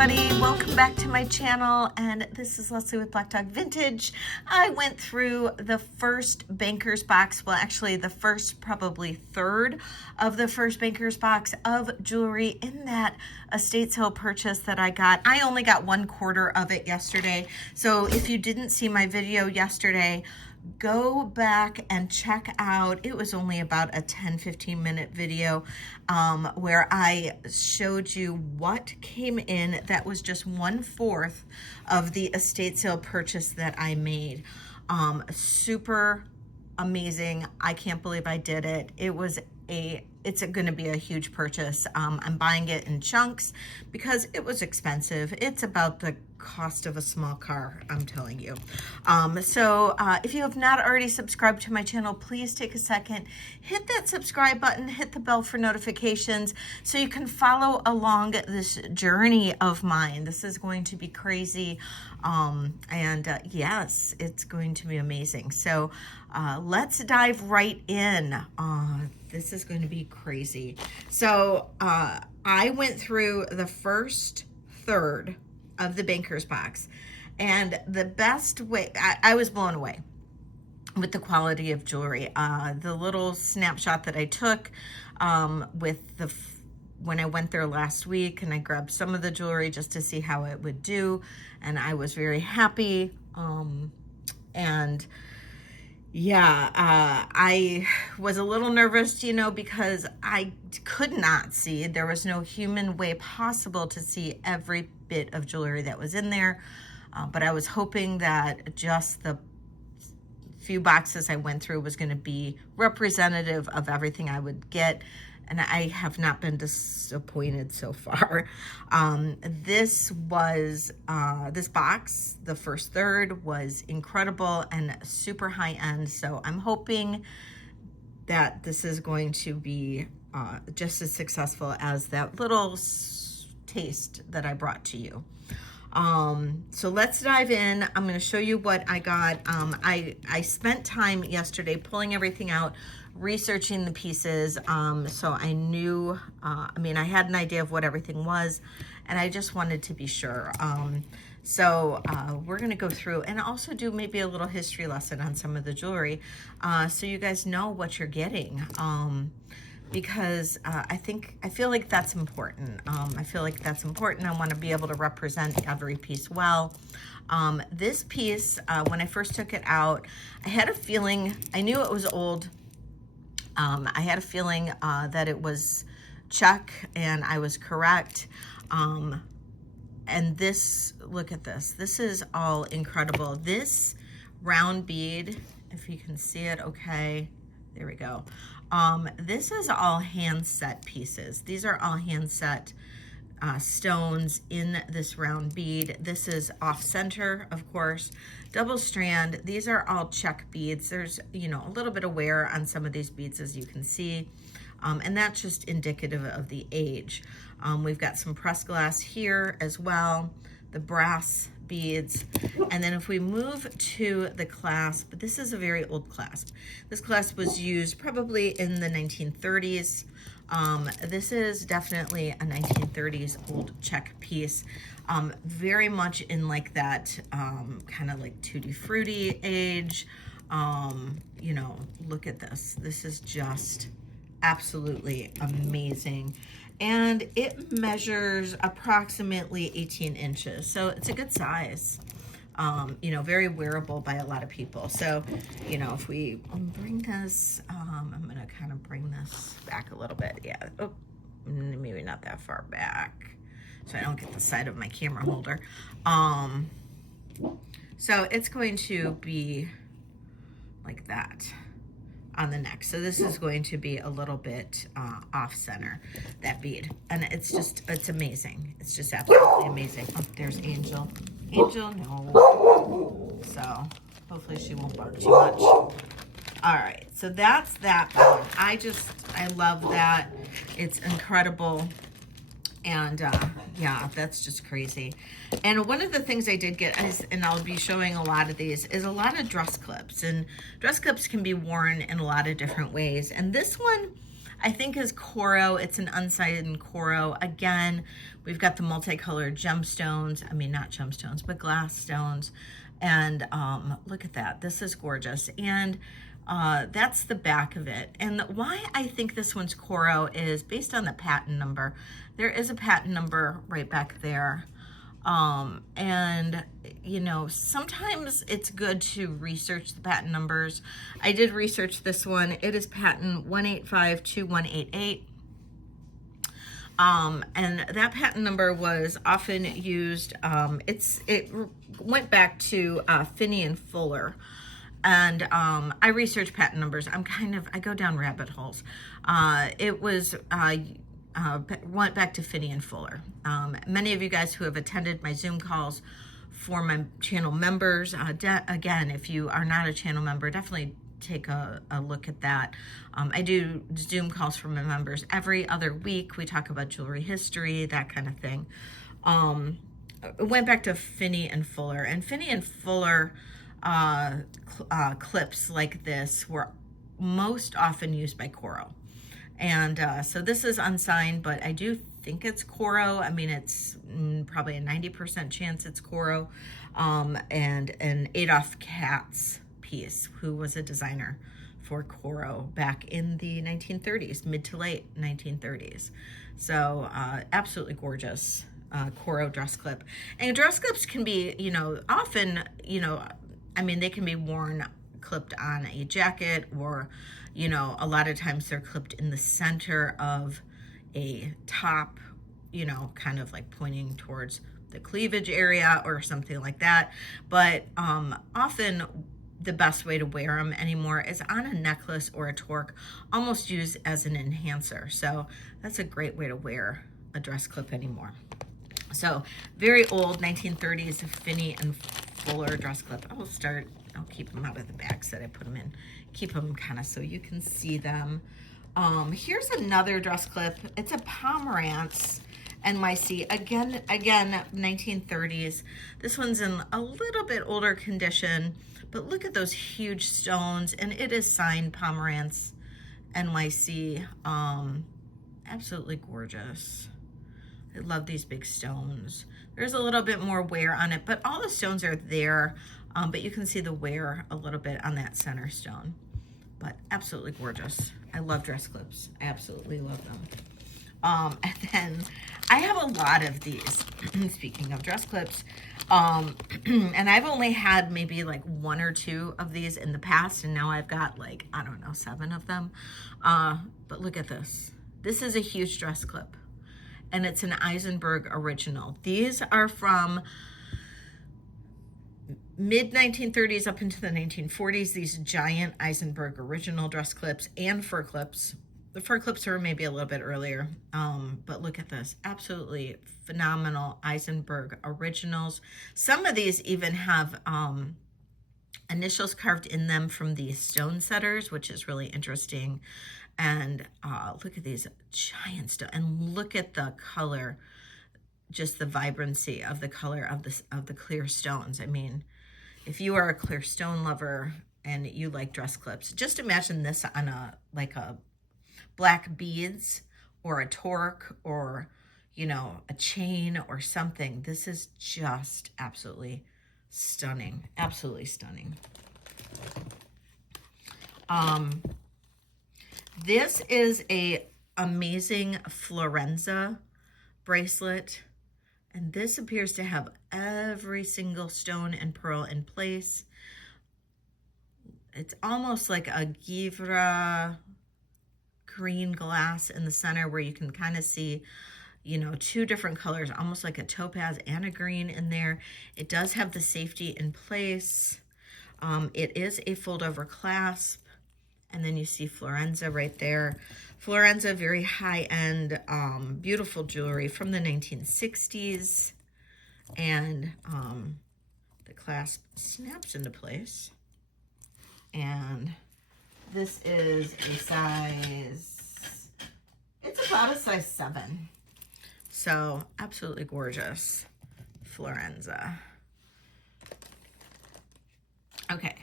everybody, welcome back to my channel, and this is Leslie with Black Dog Vintage. I went through the first Banker's box, well actually the first probably third of the first Banker's box of jewelry in that estate sale purchase that I got. I only got 1/4 of it yesterday, so if you didn't see my video yesterday, go back and check out, it was only about a 10-15 minute video where I showed you what came in. That was just 1/4 of the estate sale purchase that I made. Super amazing. I can't believe I did it. It's going to be a huge purchase. I'm buying it in chunks because it was expensive. It's about the cost of a small car, I'm telling you. So if you have not already subscribed to my channel, please take a second, hit that subscribe button, hit the bell for notifications so you can follow along this journey of mine. This is going to be crazy. Yes, it's going to be amazing. So let's dive right in. This is going to be crazy. So I went through the first third of the Banker's box, and the best way, I was blown away with the quality of jewelry. The little snapshot that I took when I went there last week, and I grabbed some of the jewelry just to see how it would do, and I was very happy. I was a little nervous, because I could not see. There was no human way possible to see every bit of jewelry that was in there. But I was hoping that just the few boxes I went through was going to be representative of everything I would get. And I have not been disappointed so far. This box, the first third, was incredible and super high end. So I'm hoping that this is going to be just as successful as that little taste that I brought to you. So let's dive in. I'm going to show you what I got. I spent time yesterday pulling everything out, researching the pieces, so I knew, I had an idea of what everything was, and I just wanted to be sure. So we're going to go through and also do maybe a little history lesson on some of the jewelry, so you guys know what you're getting, because I feel like that's important. I want to be able to represent every piece well. This piece, when I first took it out, I had a feeling, I knew it was old. I had a feeling that it was Czech, and I was correct. And this, look at this. This is all incredible. This round bead, if you can see it, okay, there we go. This is all hand set pieces. These are all hand set stones in this round bead. This is off center, of course, double strand. These are all Czech beads. There's, a little bit of wear on some of these beads, as you can see. And that's just indicative of the age. We've got some pressed glass here as well, the brass beads. And then if we move to the clasp, this is a very old clasp. This clasp was used probably in the 1930s. This is definitely a 1930s old Czech piece, very much in like that kind of like Tutti Frutti age. Look at this. This is just absolutely amazing. And it measures approximately 18 inches. So it's a good size. Very wearable by a lot of people. So, if we bring this, I'm going to kind of bring this back a little bit. Yeah. Oh, maybe not that far back, so I don't get the side of my camera holder. So it's going to be like that on the neck. So this is going to be a little bit off center, that bead. And it's amazing. It's just absolutely amazing. Oh, there's Angel. Angel, no. So hopefully she won't bark too much. All right, so that's that one. I love that. It's incredible. And yeah, that's just crazy. And one of the things I did get is, and I'll be showing a lot of these, is a lot of dress clips. And dress clips can be worn in a lot of different ways. And this one, I think is Coro. It's an unsigned Coro. Again, we've got the multicolored gemstones. I mean, not gemstones, but glass stones. And look at that. This is gorgeous. And that's the back of it. And why I think this one's Coro is based on the patent number. There is a patent number right back there. And you know, sometimes it's good to research the patent numbers. I did research this one. It is patent 1852188. And that patent number was often used. It went back to Finney and Fuller. And I research patent numbers. I go down rabbit holes. It was went back to Finney and Fuller. Many of you guys who have attended my Zoom calls for my channel members, again, if you are not a channel member, definitely take a look at that. I do Zoom calls for my members every other week. We talk about jewelry history, that kind of thing. It went back to Finney and Fuller, and Finney and Fuller clips like this were most often used by Coro. And so this is unsigned, but I do think it's Coro. I mean, it's probably a 90% chance it's Coro. And an Adolf Katz piece, who was a designer for Coro back in the 1930s, mid to late 1930s. So absolutely gorgeous Coro dress clip. And dress clips can be, you know, often, you know, I mean, they can be worn clipped on a jacket, or, you know, a lot of times they're clipped in the center of a top, you know, kind of like pointing towards the cleavage area or something like that. But often the best way to wear them anymore is on a necklace or a torque, almost used as an enhancer. So that's a great way to wear a dress clip anymore. So very old 1930s Finney and Fuller dress clip. I'll keep them out of the bags that I put them in. Keep them kind of so you can see them. Here's another dress clip. It's a Pomerance NYC. Again, 1930s. This one's in a little bit older condition, but look at those huge stones, and it is signed Pomerance NYC. Absolutely gorgeous. I love these big stones. There's a little bit more wear on it, but all the stones are there. But you can see the wear a little bit on that center stone. But absolutely gorgeous. I love dress clips. I absolutely love them. And then I have a lot of these, speaking of dress clips. And I've only had maybe like 1 or 2 of these in the past, and now I've got like, I don't know, 7 of them. But look at this. This is a huge dress clip, and it's an Eisenberg original. These are from mid-1930s up into the 1940s, these giant Eisenberg original dress clips and fur clips. The fur clips are maybe a little bit earlier, but look at this. Absolutely phenomenal Eisenberg originals. Some of these even have initials carved in them from the stone setters, which is really interesting. And look at these giant stones, and look at the color, just the vibrancy of the color of the clear stones. I mean, if you are a clear stone lover and you like dress clips, just imagine this on a black beads or a torque or, you know, a chain or something. This is just absolutely stunning. Absolutely stunning. This is a amazing Florenza bracelet. And this appears to have every single stone and pearl in place. It's almost like a Givre green glass in the center, where you can kind of see, you know, 2 different colors, almost like a topaz and a green in there. It does have the safety in place. It is a fold over clasp. And then you see Florenza right there. Florenza, very high-end, beautiful jewelry from the 1960s. And the clasp snaps into place. And this is a size, it's about a size 7. So absolutely gorgeous Florenza. Okay.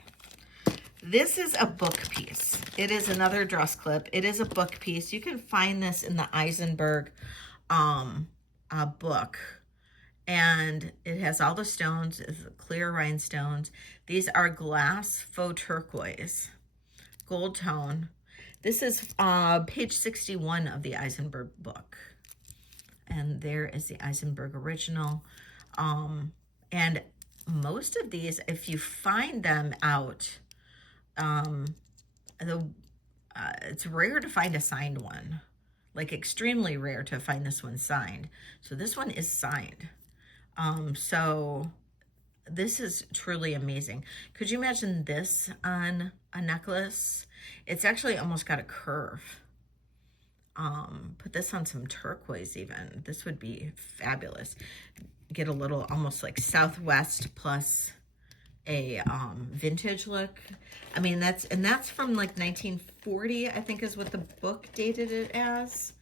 This is a book piece. It is another dress clip. It is a book piece. You can find this in the Eisenberg book. And it has all the stones, it's clear rhinestones. These are glass faux turquoise, gold tone. This is page 61 of the Eisenberg book. And there is the Eisenberg original. And most of these, if you find them out, it's rare to find a signed one. Like extremely rare to find this one signed. So this one is signed. So this is truly amazing. Could you imagine this on a necklace? It's actually almost got a curve. Put this on some turquoise even. This would be fabulous. Get a little almost like Southwest plus a vintage look. I mean, that's from like 1940, I think is what the book dated it as.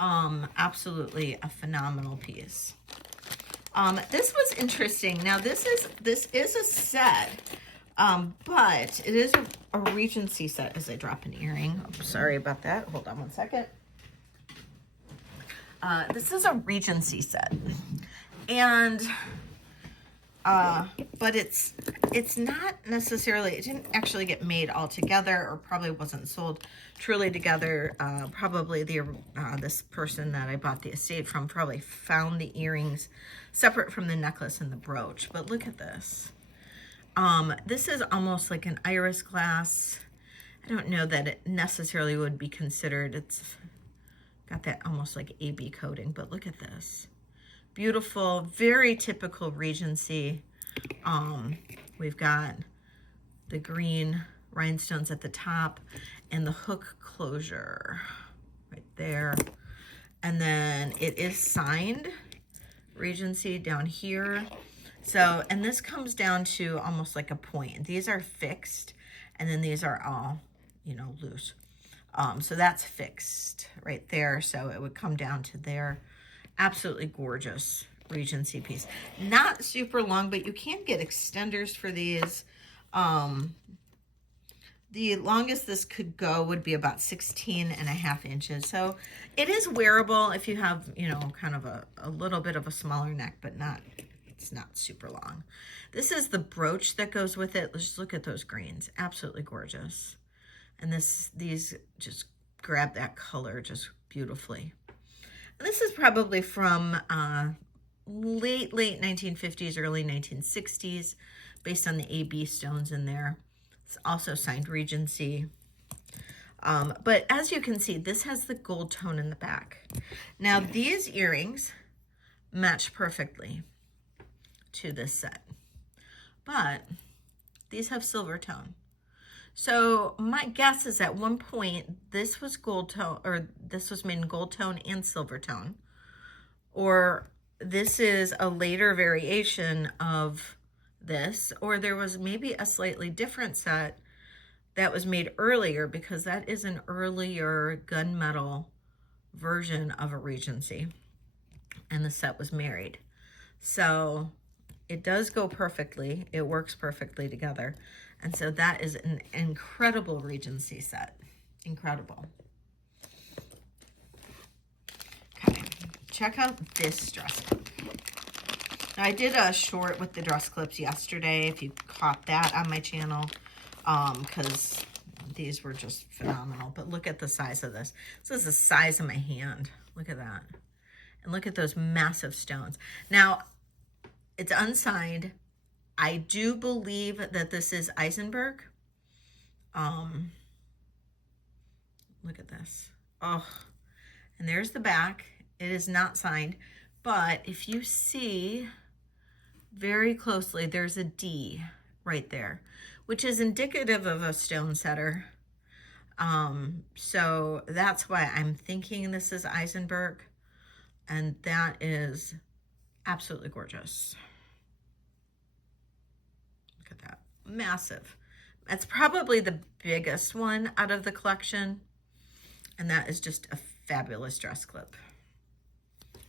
Absolutely a phenomenal piece. This was interesting. Now this is a set, but it is a Regency set. As I drop an earring, I'm sorry about that. Hold on one second. This is a Regency set, and but it's not necessarily, it didn't actually get made all together, or probably wasn't sold truly together. Probably this person that I bought the estate from probably found the earrings separate from the necklace and the brooch. But look at this. This is almost like an iris glass. I don't know that it necessarily would be considered. It's got that almost like AB coating, but look at this. Beautiful, very typical Regency. We've got the green rhinestones at the top and the hook closure right there. And then it is signed Regency down here. So, and this comes down to almost like a point. These are fixed, and then these are all, you know, loose. So that's fixed right there. So it would come down to there. Absolutely gorgeous Regency piece. Not super long, but you can get extenders for these. The longest this could go would be about 16.5 inches. So it is wearable if you have, you know, kind of a little bit of a smaller neck, but it's not super long. This is the brooch that goes with it. Let's just look at those greens. Absolutely gorgeous. And these just grab that color just beautifully. And this is probably from late 1950s, early 1960s, based on the AB stones in there. It's also signed Regency. But as you can see, this has the gold tone in the back. Now these earrings match perfectly to this set, but these have silver tone. So my guess is at one point this was gold tone, or this was made in gold tone and silver tone, or this is a later variation of this, or there was maybe a slightly different set that was made earlier, because that is an earlier gunmetal version of a Regency, and the set was married. So it does go perfectly. It works perfectly together. And so that is an incredible Regency set. Incredible. Okay, check out this dress clip. Now, I did a short with the dress clips yesterday, if you caught that on my channel, because these were just phenomenal. But look at the size of this. This is the size of my hand. Look at that. And look at those massive stones. Now, it's unsigned. I do believe that this is Eisenberg. Look at this. Oh, and there's the back. It is not signed, but if you see very closely, there's a D right there, which is indicative of a stone setter. So that's why I'm thinking this is Eisenberg, and that is absolutely gorgeous. Look at that, massive. That's probably the biggest one out of the collection, and that is just a fabulous dress clip.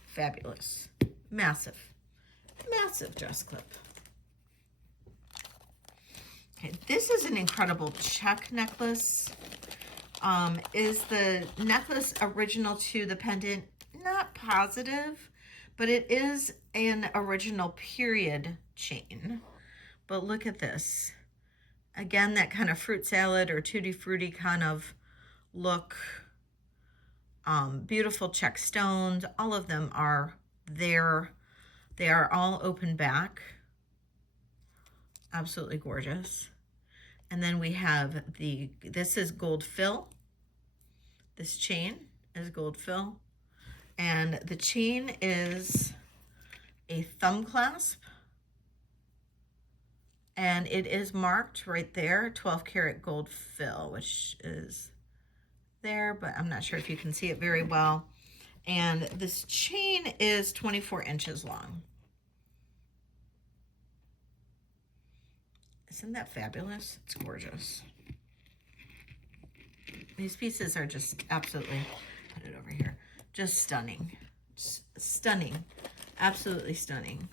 Fabulous, massive, massive dress clip. Okay, this is an incredible Czech necklace. Is the necklace original to the pendant? Not positive, but it is an original period chain. But look at this. Again, that kind of fruit salad or tutti frutti kind of look. Beautiful Czech stones. All of them are there. They are all open back. Absolutely gorgeous. And then we have this is gold fill. This chain is gold fill. And the chain is a thumb clasp. And it is marked right there, 12 karat gold fill, which is there, but I'm not sure if you can see it very well. And this chain is 24 inches long. Isn't that fabulous? It's gorgeous. These pieces are just absolutely, put it over here, just stunning. Just stunning. Absolutely stunning.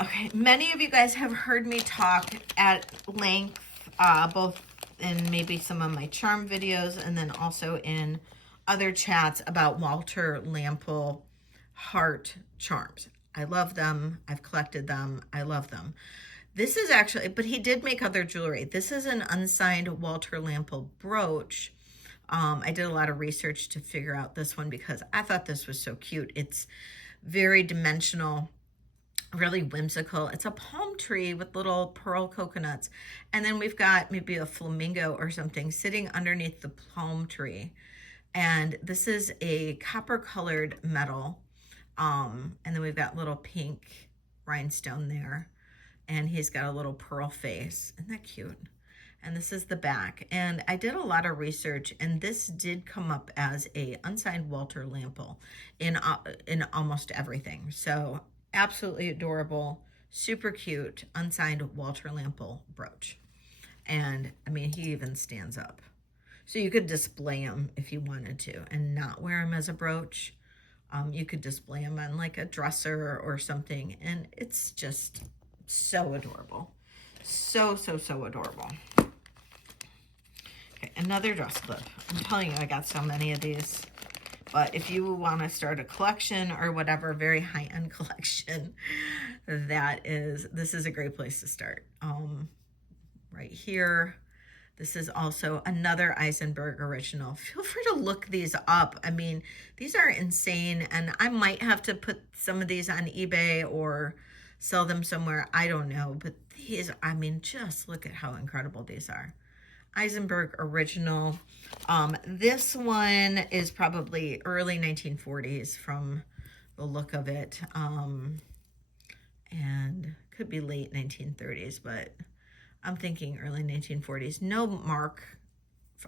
Okay, many of you guys have heard me talk at length, both in maybe some of my charm videos and then also in other chats about Walter Lample heart charms. I love them. I've collected them. I love them. This is actually, but he did make other jewelry. This is an unsigned Walter Lample brooch. I did a lot of research to figure out this one because I thought this was so cute. It's very dimensional, really whimsical. It's a palm tree with little pearl coconuts. And then we've got maybe a flamingo or something sitting underneath the palm tree. And this is a copper colored metal. And then we've got little pink rhinestone there. And he's got a little pearl face. Isn't that cute? And this is the back. And I did a lot of research, and this did come up as a unsigned Walter Lample in almost everything. So absolutely adorable, super cute, unsigned Walter Lample brooch. And I mean, he even stands up. So you could display him if you wanted to and not wear him as a brooch. You could display him on like a dresser or something. And it's just so adorable. So, so, so adorable. Okay, another dress clip. I'm telling you, I got so many of these. But if you want to start a collection or whatever, very high-end collection, this is a great place to start. Right here, this is also another Eisenberg original. Feel free to look these up. I mean, these are insane, and I might have to put some of these on eBay or sell them somewhere. I don't know, but these, I mean, just look at how incredible these are. Eisenberg original. This one is probably early 1940s from the look of it. And could be late 1930s, but I'm thinking early 1940s. No mark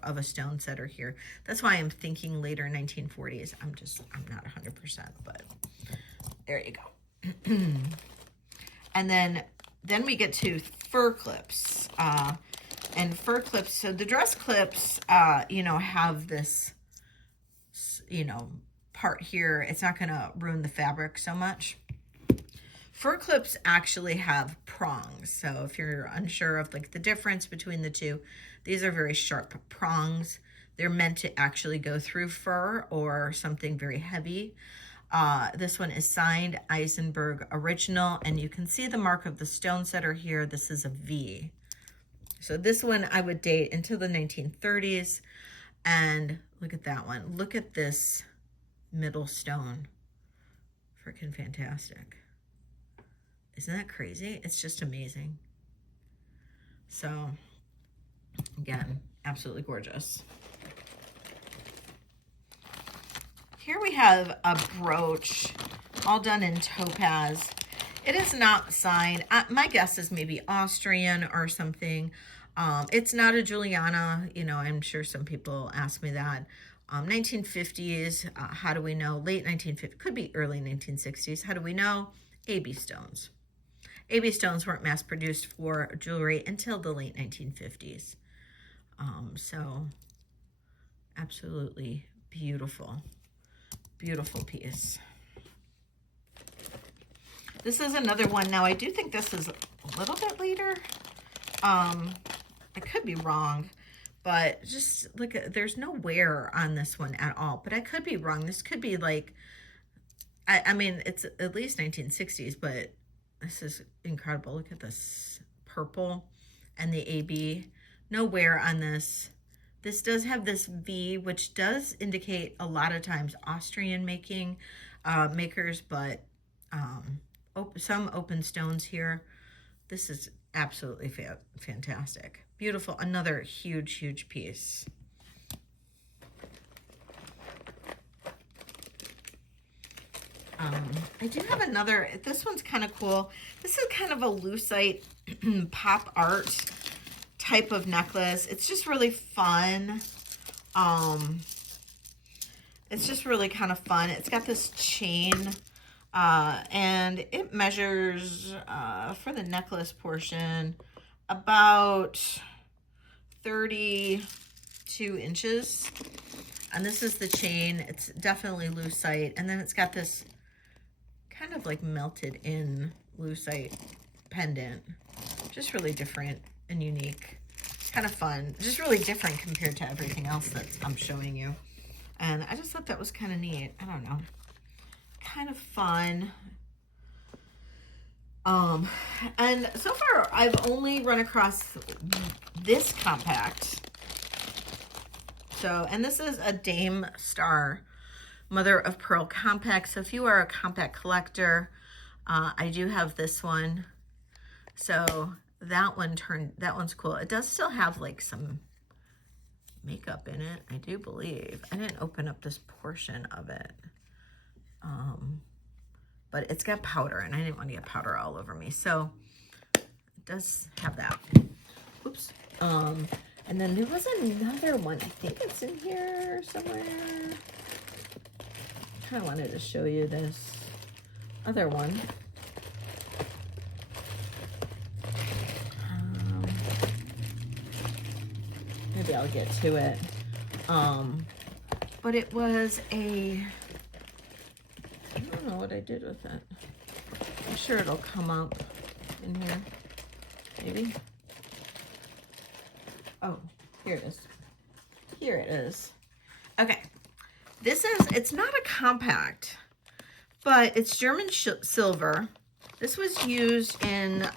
of a stone setter here. That's why I'm thinking later 1940s. I'm not 100%, but there you go. And then we get to fur clips. And fur clips, so the dress clips, have this, part here. It's not going to ruin the fabric so much. Fur clips actually have prongs. So if you're unsure of like the difference between the two, these are very sharp prongs. They're meant to actually go through fur or something very heavy. This one is signed Eisenberg original, and you can see the mark of the stone setter here. This is a V. So this one I would date into the 1930s. And look at that one. Look at this middle stone. Freaking fantastic. Isn't that crazy? It's just amazing. So, again, absolutely gorgeous. Here we have a brooch, all done in topaz. It is not signed. My guess is maybe Austrian or something. It's not a Juliana. I'm sure some people ask me that. 1950s, how do we know? Late 1950s, could be early 1960s. How do we know? AB stones. AB stones weren't mass produced for jewelry until the late 1950s. So absolutely beautiful, beautiful piece. This is another one. Now, I do think this is a little bit later. I could be wrong, but just look at, there's no wear on this one at all, but I could be wrong. This could be like, I mean, it's at least 1960s, but this is incredible. Look at this purple and the AB. No wear on this. This does have this V, which does indicate a lot of times Austrian makers, but some open stones here. This is absolutely fantastic. Beautiful. Another huge, huge piece. I do have another, this one's kind of cool. This is kind of a lucite pop art type of necklace. It's just really fun. It's just really kind of fun. It's got this chain, and it measures, for the necklace portion, about 32 inches. And this is the chain. It's definitely lucite. And then it's got this kind of like melted in lucite pendant. Just really different and unique. Kind of fun. Just really different compared to everything else that I'm showing you. And I just thought that was kind of neat. I don't know. Kind of fun. And so far I've only run across this compact. So, and this is a Dame Star Mother of Pearl compact. So if you are a compact collector, I do have this one. So that one's cool. It does still have like some makeup in it, I do believe. I didn't open up this portion of it. But it's got powder, and I didn't want to get powder all over me. So it does have that. Oops. And then there was another one. I think it's in here somewhere. I kind of wanted to show you this other one. Maybe I'll get to it. But it was a, I don't know what I did with it. I'm sure it'll come up in here. Maybe. Oh, here it is. Here it is. Okay. It's not a compact, but it's German silver. This was used in,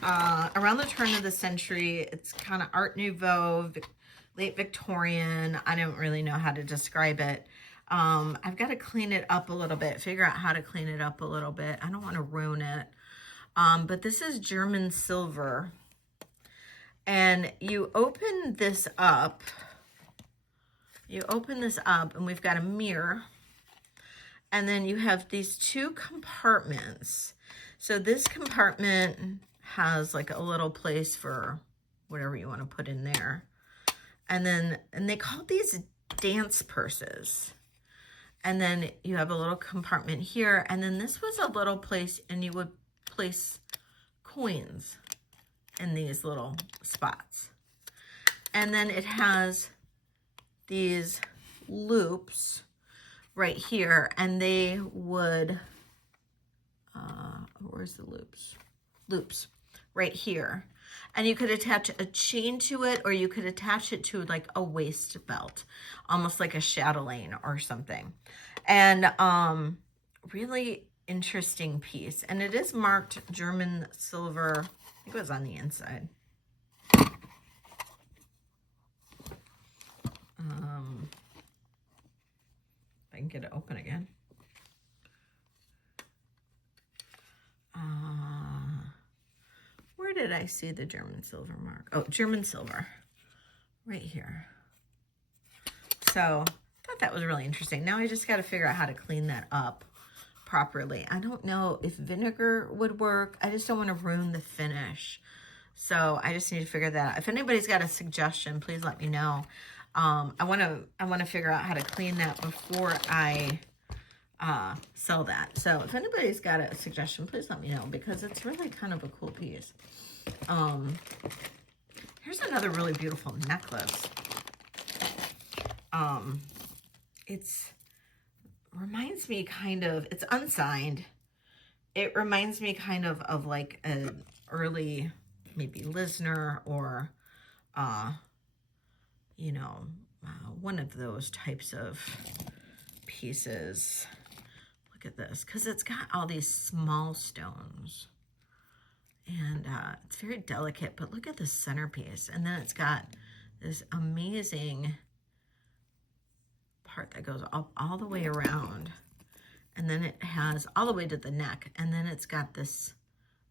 around the turn of the century. It's kind of Art Nouveau, late Victorian. I don't really know how to describe it. I've got to clean it up a little bit, figure out how to clean it up a little bit. I don't want to ruin it. But this is German silver. And you open this up. And we've got a mirror. And then you have these two compartments. So this compartment has like a little place for whatever you want to put in there. And they call these dance purses. And then you have a little compartment here. And then this was a little place, and you would place coins in these little spots. And then it has these loops right here, and they would, where's the loops? Loops right here. And you could attach a chain to it, or you could attach it to like a waist belt, almost like a chatelaine or something. And really interesting piece. And it is marked German silver. I think it was on the inside. If I can get it open again. Where did I see the German silver mark? Oh, German silver. Right here. So I thought that was really interesting. Now I just got to figure out how to clean that up properly. I don't know if vinegar would work. I just don't want to ruin the finish. So I just need to figure that out. If anybody's got a suggestion, please let me know. I want to figure out how to clean that before I sell that. So if anybody's got a suggestion, please let me know, because it's really kind of a cool piece. Here's another really beautiful necklace. It's reminds me kind of, it's unsigned. It reminds me kind of like an early maybe Lisner or, you know, one of those types of pieces. Look at this, because it's got all these small stones. And it's very delicate, but look at the centerpiece. And then it's got this amazing part that goes up all the way around. And then it has all the way to the neck. And then it's got this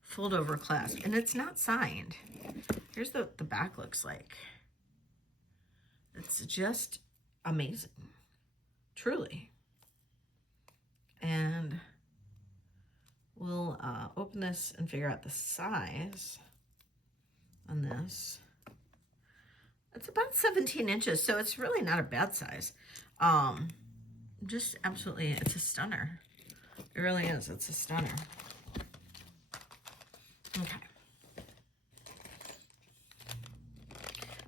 fold over clasp. And it's not signed. Here's the back looks like. It's just amazing. Truly. And we'll open this and figure out the size on this. It's about 17 inches, so it's really not a bad size. Just absolutely, it's a stunner. It really is, it's a stunner. Okay.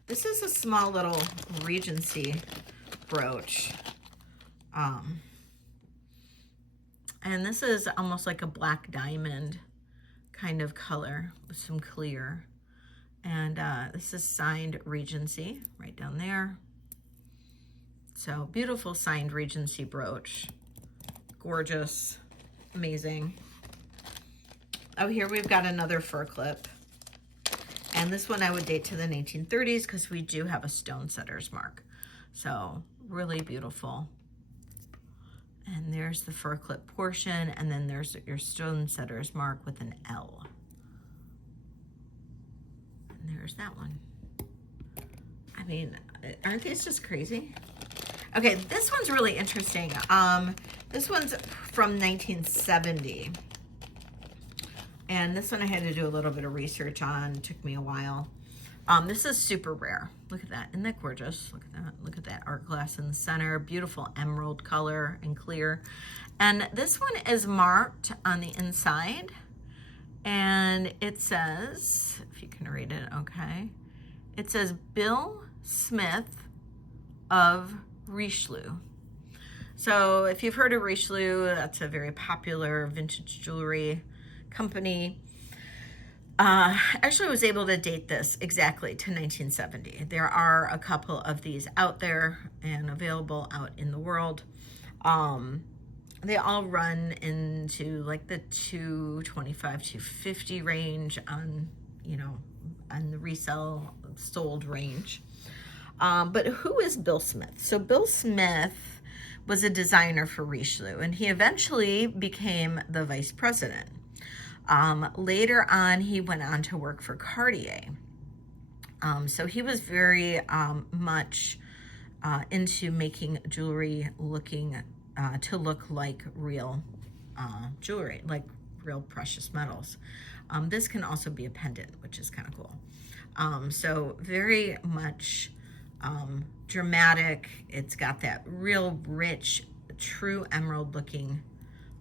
This is a small little Regency brooch. And this is almost like a black diamond kind of color with some clear. And this is signed Regency right down there. So beautiful signed Regency brooch. Gorgeous, amazing. Oh, here we've got another fur clip. And this one I would date to the 1930s because we do have a stone setter's mark. So really beautiful. And there's the fur clip portion, and then there's your stone setter's mark with an L. And there's that one. I mean, aren't these just crazy? Okay, this one's really interesting. This one's from 1970. And this one I had to do a little bit of research on. It took me a while. This is super rare. Look at that. Isn't that gorgeous? Look at that. Look at that art glass in the center. Beautiful emerald color and clear. And this one is marked on the inside. And it says, if you can read it, okay. It says Bill Smith of Richelieu. So if you've heard of Richelieu, that's a very popular vintage jewelry company. Actually, I was able to date this exactly to 1970. There are a couple of these out there and available out in the world. They all run into like the $225, $250 range on, you know, on the resale sold range. But who is Bill Smith? So Bill Smith was a designer for Richelieu, and he eventually became the vice president. Later on, he went on to work for Cartier. So he was very much into making jewelry to look like real jewelry, like real precious metals. This can also be a pendant, which is kind of cool. So very much dramatic. It's got that real rich, true emerald looking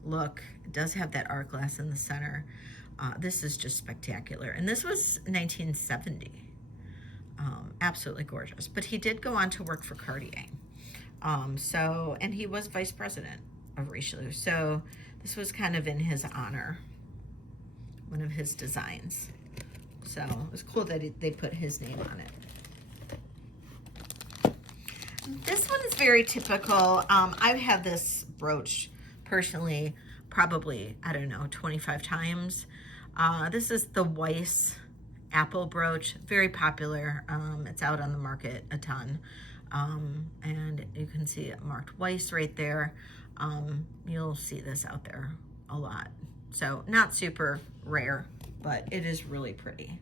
look. It does have that art glass in the center. This is just spectacular. And this was 1970. Absolutely gorgeous. But he did go on to work for Cartier. And he was vice president of Richelieu. So this was kind of in his honor, one of his designs. So it was cool that they put his name on it. This one is very typical. I've had this brooch personally probably, I don't know, 25 times. This is the Weiss apple brooch, very popular. It's out on the market a ton. And you can see it marked Weiss right there. You'll see this out there a lot. So not super rare, but it is really pretty.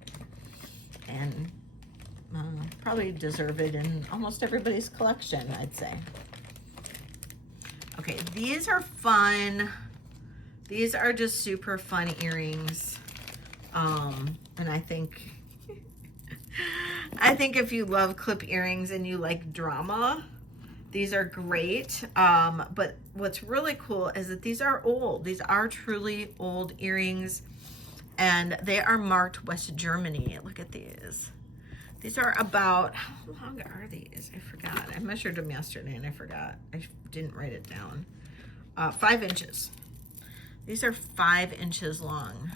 And probably deserve it in almost everybody's collection, I'd say. Okay, these are fun. These are just super fun earrings. And I think if you love clip earrings and you like drama, these are great. But what's really cool is that these are old. These are truly old earrings, and they are marked West Germany. Look at these. These are about, how long are these? I forgot. I measured them yesterday and I forgot. I didn't write it down. 5 inches. These are 5 inches long.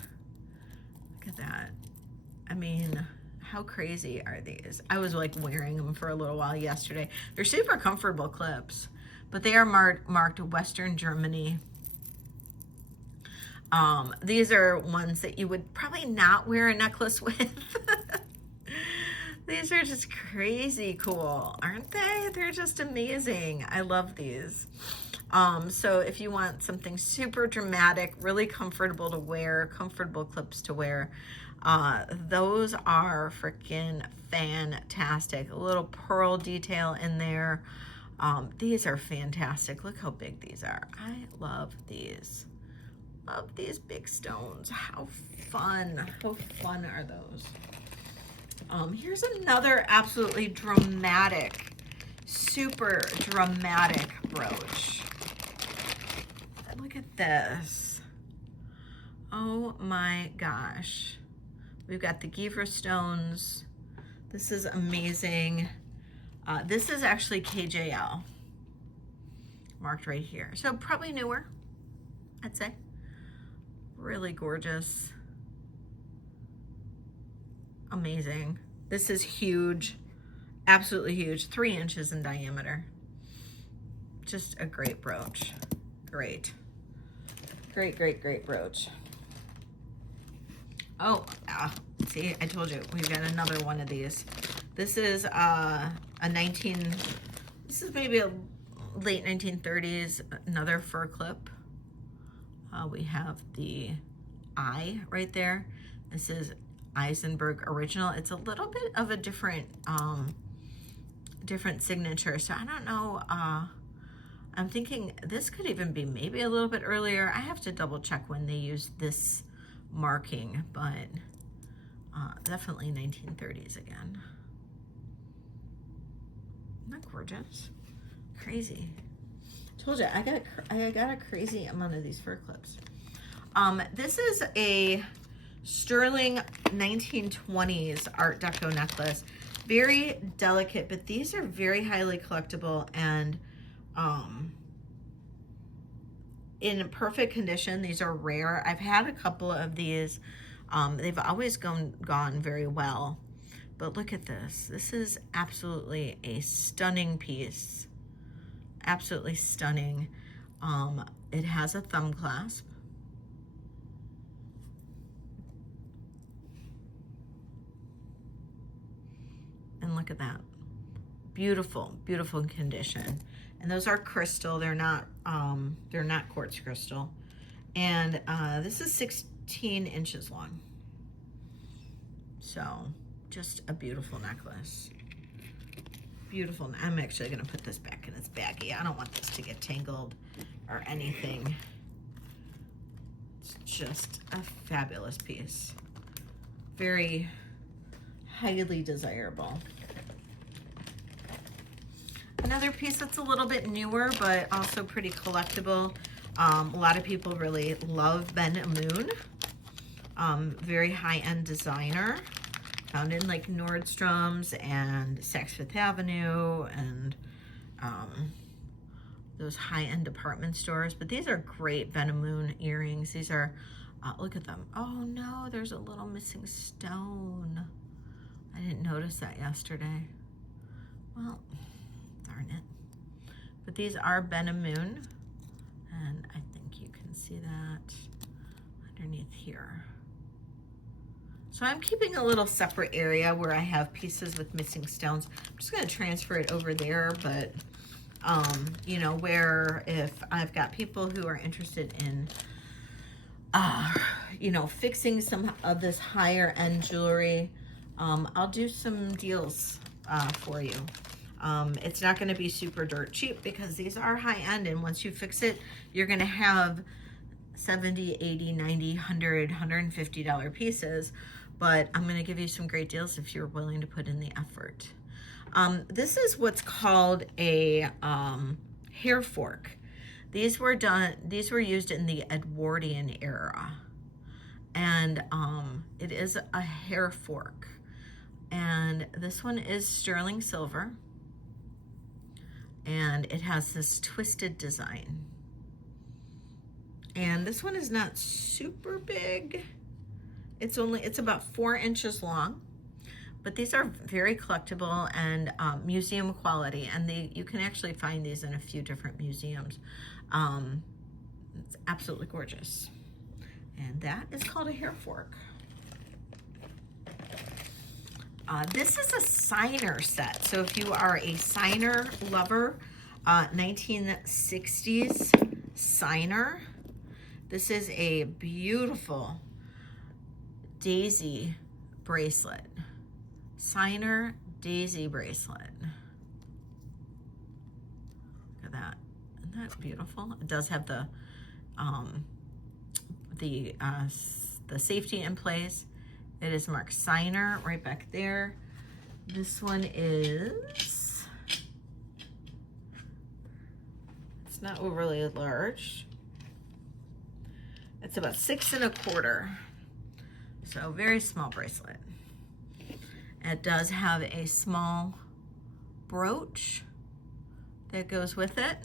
Look at that. I mean, how crazy are these? I was like wearing them for a little while yesterday. They're super comfortable clips, but they are marked Western Germany. These are ones that you would probably not wear a necklace with. These are just crazy cool, aren't they? They're just amazing. I love these. So if you want something super dramatic, really comfortable to wear, comfortable clips to wear, those are freaking fantastic. A little pearl detail in there. These are fantastic. Look how big these are. I love these. Love these big stones. How fun are those? Here's another absolutely dramatic, super dramatic brooch. Look at this. Oh my gosh. We've got the Givre stones. This is amazing. This is actually KJL, marked right here. So probably newer, I'd say. Really gorgeous. Amazing. This is huge, absolutely huge, 3 inches in diameter. Just a great brooch. Great. Great brooch. Oh, see, I told you, we've got another one of these. This is this is maybe a late 1930s, another fur clip. We have the eye right there. This is Eisenberg original. It's a little bit of a different signature, so I don't know. I'm thinking this could even be maybe a little bit earlier. I have to double check when they used this marking, but definitely 1930s again. Isn't that gorgeous? Crazy. Told you, I got a crazy amount of these fur clips. This is a sterling 1920s Art Deco necklace. Very delicate, but these are very highly collectible and in perfect condition. These are rare. I've had a couple of these. They've always gone very well. But look at this. This is absolutely a stunning piece. Absolutely stunning. It has a thumb clasp. And look at that. Beautiful, beautiful condition. And those are crystal. They're not quartz crystal. And this is 16 inches long. So just a beautiful necklace. Beautiful. I'm actually going to put this back in its baggie. I don't want this to get tangled or anything. It's just a fabulous piece. Very highly desirable. Another piece that's a little bit newer, but also pretty collectible. A lot of people really love Ben Moon. Very high-end designer. Found in like Nordstrom's and Saks Fifth Avenue and those high-end department stores. But these are great Ben Moon earrings. These are, look at them. Oh no, there's a little missing stone. I didn't notice that yesterday. Well, darn it. But these are Ben Moon. And I think you can see that underneath here. So I'm keeping a little separate area where I have pieces with missing stones. I'm just going to transfer it over there, but you know, where if I've got people who are interested in you know, fixing some of this higher end jewelry, I'll do some deals for you. It's not going to be super dirt cheap because these are high end, and once you fix it, you're going to have $70, $80, $90, $100, $150 pieces. But I'm going to give you some great deals if you're willing to put in the effort. This is what's called a hair fork. These were used in the Edwardian era. And it is a hair fork. And this one is sterling silver. And it has this twisted design. And this one is not super big. It's about 4 inches long, but these are very collectible and museum quality, and you can actually find these in a few different museums. It's absolutely gorgeous. And that is called a hair fork. This is a Seiner set. So if you are a Seiner lover, 1960s Seiner, this is a beautiful daisy bracelet. Seiner daisy bracelet. Look at that. Isn't that beautiful? It does have the safety in place. It is marked Seiner right back there. This one is, it's not overly large. It's about 6 1/4. So very small bracelet. It does have a small brooch that goes with it.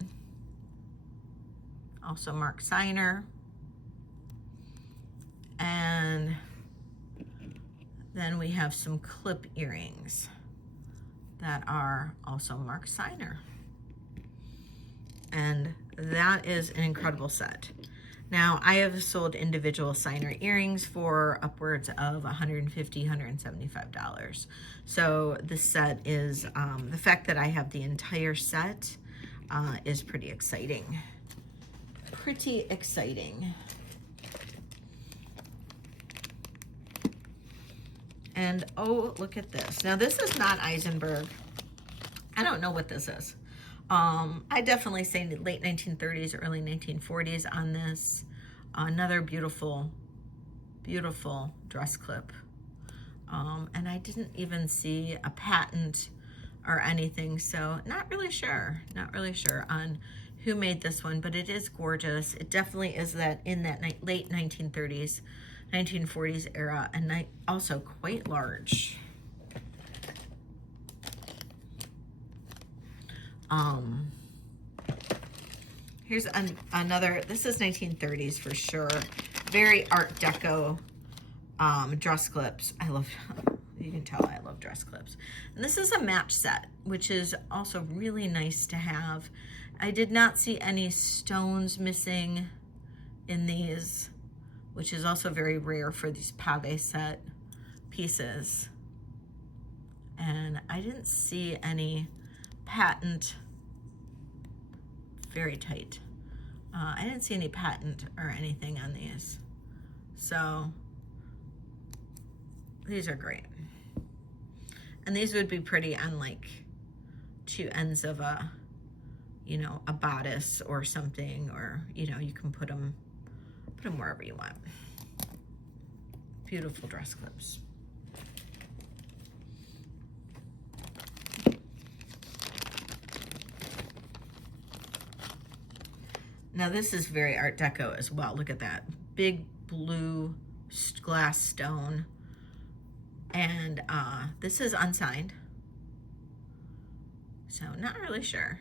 Also marked Seiner. And then we have some clip earrings that are also marked Seiner. And that is an incredible set. Now, I have sold individual Seiner earrings for upwards of $150, $175. So this set is, the fact that I have the entire set is pretty exciting. Pretty exciting. And oh, look at this. Now this is not Eisenberg. I don't know what this is. I definitely say late 1930s, early 1940s on this. Another beautiful, beautiful dress clip. And I didn't even see a patent or anything, so not really sure on who made this one, but it is gorgeous. It definitely is that in that late 1930s, 1940s era, and also quite large. Here's another, this is 1930s for sure. Very Art Deco dress clips. I love, you can tell I love dress clips. And this is a match set, which is also really nice to have. I did not see any stones missing in these, which is also very rare for these pave set pieces. And I didn't see any patent, very tight. I didn't see any patent or anything on these. So these are great. And these would be pretty on like two ends of a, you know, a bodice or something, or, you know, you can put them wherever you want. Beautiful dress clips. Now this is very Art Deco as well. Look at that. Big blue glass stone. And this is unsigned. So not really sure.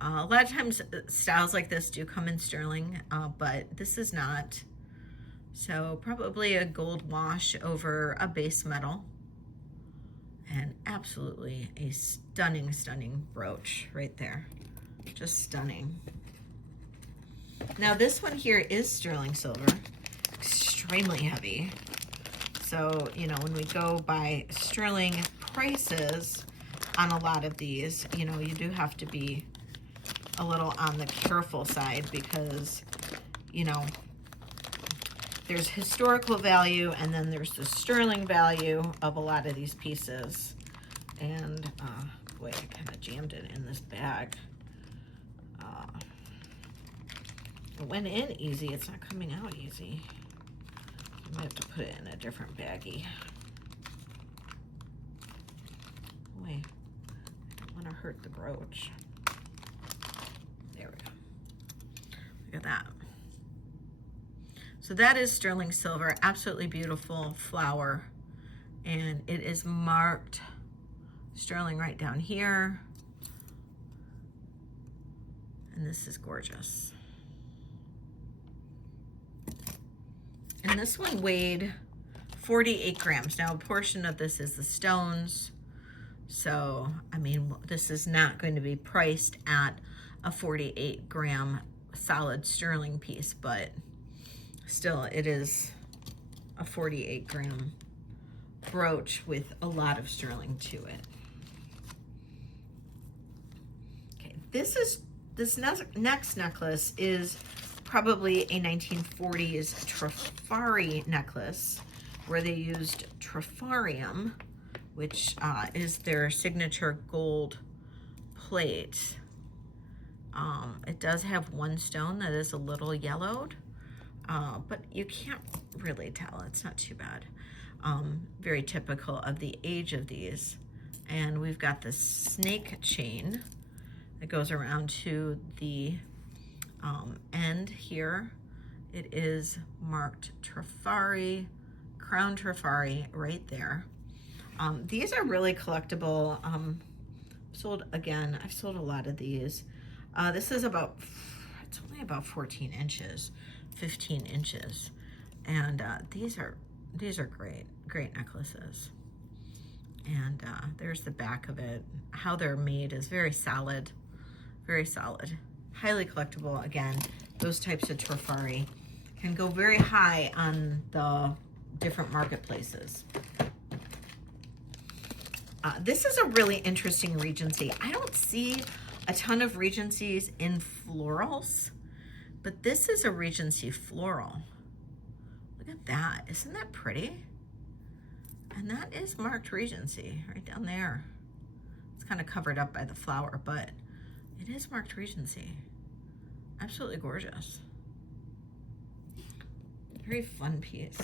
A lot of times styles like this do come in sterling, but this is not. So probably a gold wash over a base metal. And absolutely a stunning, stunning brooch right there. Just stunning. Now this one here is sterling silver, extremely heavy. So, you know, when we go by sterling prices on a lot of these, you know, you do have to be a little on the careful side because, you know, there's historical value and then there's the sterling value of a lot of these pieces. And, boy, I kind of jammed it in this bag. It went in easy, it's not coming out easy. I might have to put it in a different baggie. Boy, I don't want to hurt the brooch. There we go. Look at that. So that is sterling silver, absolutely beautiful flower. And it is marked sterling right down here. And this is gorgeous. And And this one weighed 48 grams. Now, a portion of this is the stones. So, I mean, this is not going to be priced at a 48 gram solid sterling piece, but still it is a 48 gram brooch with a lot of sterling to it. Okay, this next necklace is probably a 1940s Trifari necklace where they used Trifarium, which is their signature gold plate. It does have one stone that is a little yellowed, but you can't really tell. It's not too bad. Very typical of the age of these. And we've got this snake chain that goes around to the end here. It is marked Trifari, Crown Trifari right there. These are really collectible. I've sold a lot of these. This is it's only about 14 inches, 15 inches. And these are great necklaces. And there's the back of it. How they're made is very solid, highly collectible. Again, those types of Trifari can go very high on the different marketplaces. This is a really interesting Regency. I don't see a ton of Regencies in florals, but this is a Regency floral. Look at that. Isn't that pretty? And that is marked Regency right down there. It's kind of covered up by the flower, but it is marked Regency. Absolutely gorgeous. Very fun piece.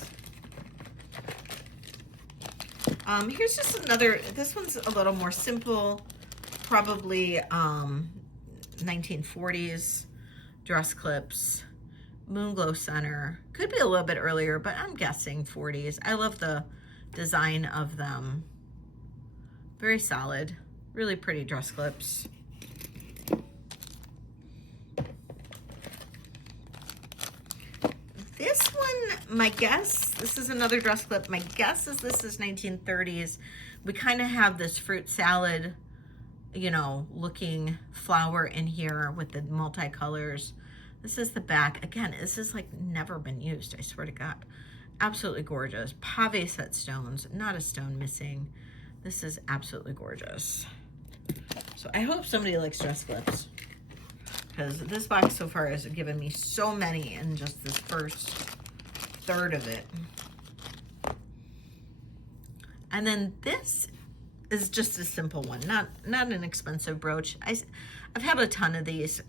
Here's just another, this one's a little more simple, probably 1940s dress clips, Moonglow Center. Could be a little bit earlier, but I'm guessing 40s. I love the design of them. Very solid, really pretty dress clips. This one, my guess, this is another dress clip. My guess is this is 1930s. We kind of have this fruit salad, you know, looking flower in here with the multicolors. This is the back. Again, this is like never been used, I swear to God. Absolutely gorgeous. Pave set stones, not a stone missing. This is absolutely gorgeous. So I hope somebody likes dress clips, because this box so far has given me so many in just this first third of it. And then this is just a simple one, not an expensive brooch. I've had a ton of these.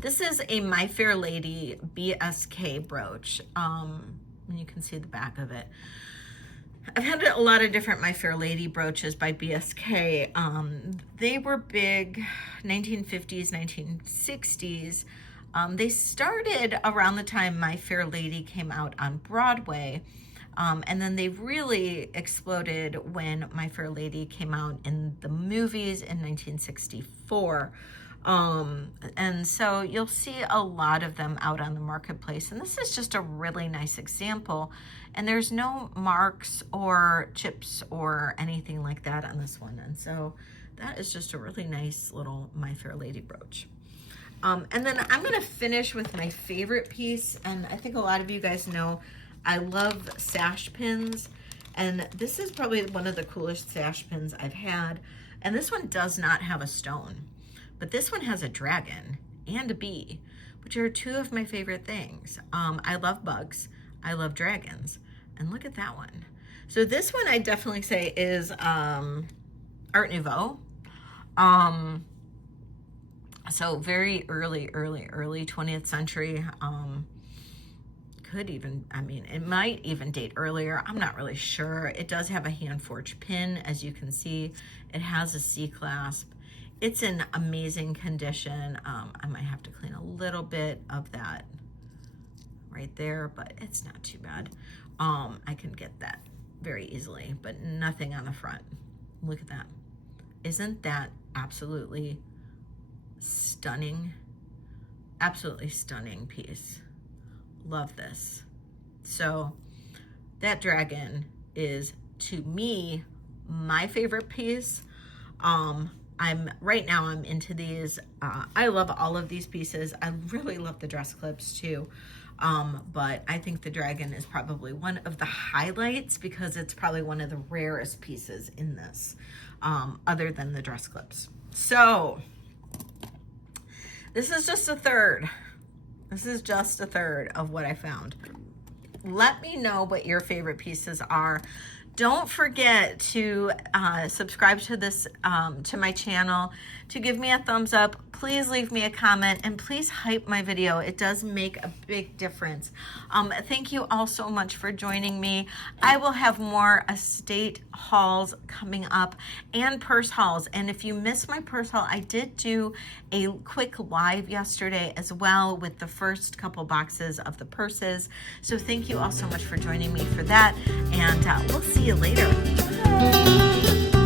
This is a My Fair Lady BSK brooch. And you can see the back of it. I've had a lot of different My Fair Lady brooches by BSK. They were big 1950s, 1960s. They started around the time My Fair Lady came out on Broadway. And then they really exploded when My Fair Lady came out in the movies in 1964. And so you'll see a lot of them out on the marketplace. And this is just a really nice example. And there's no marks or chips or anything like that on this one. And so that is just a really nice little My Fair Lady brooch. And then I'm going to finish with my favorite piece. And I think a lot of you guys know I love sash pins. And this is probably one of the coolest sash pins I've had. And this one does not have a stone. But this one has a dragon and a bee, which are two of my favorite things. I love bugs. I love dragons. And look at that one. So this one I definitely say is Art Nouveau. So very early 20th century. Could even, I mean, it might even date earlier. I'm not really sure. It does have a hand forged pin, as you can see. It has a C-clasp. It's in amazing condition. I might have to clean a little bit of that right there, but it's not too bad. I can get that very easily, but nothing on the front. Look at that. Isn't that absolutely stunning? Absolutely stunning piece. love this. So that dragon is, to me, my favorite piece. Right now I'm into these. I love all of these pieces. I really love the dress clips too. But I think the dragon is probably one of the highlights because it's probably one of the rarest pieces in this, other than the dress clips. So this is just a third. This is just a third of what I found. Let me know what your favorite pieces are. Don't forget to subscribe to this, to my channel, to give me a thumbs up. Please leave me a comment and please hype my video. It does make a big difference. Thank you all so much for joining me. I will have more estate hauls coming up and purse hauls. And if you missed my purse haul, I did do a quick live yesterday as well with the first couple boxes of the purses. So thank you all so much for joining me for that. And we'll see you later. Bye.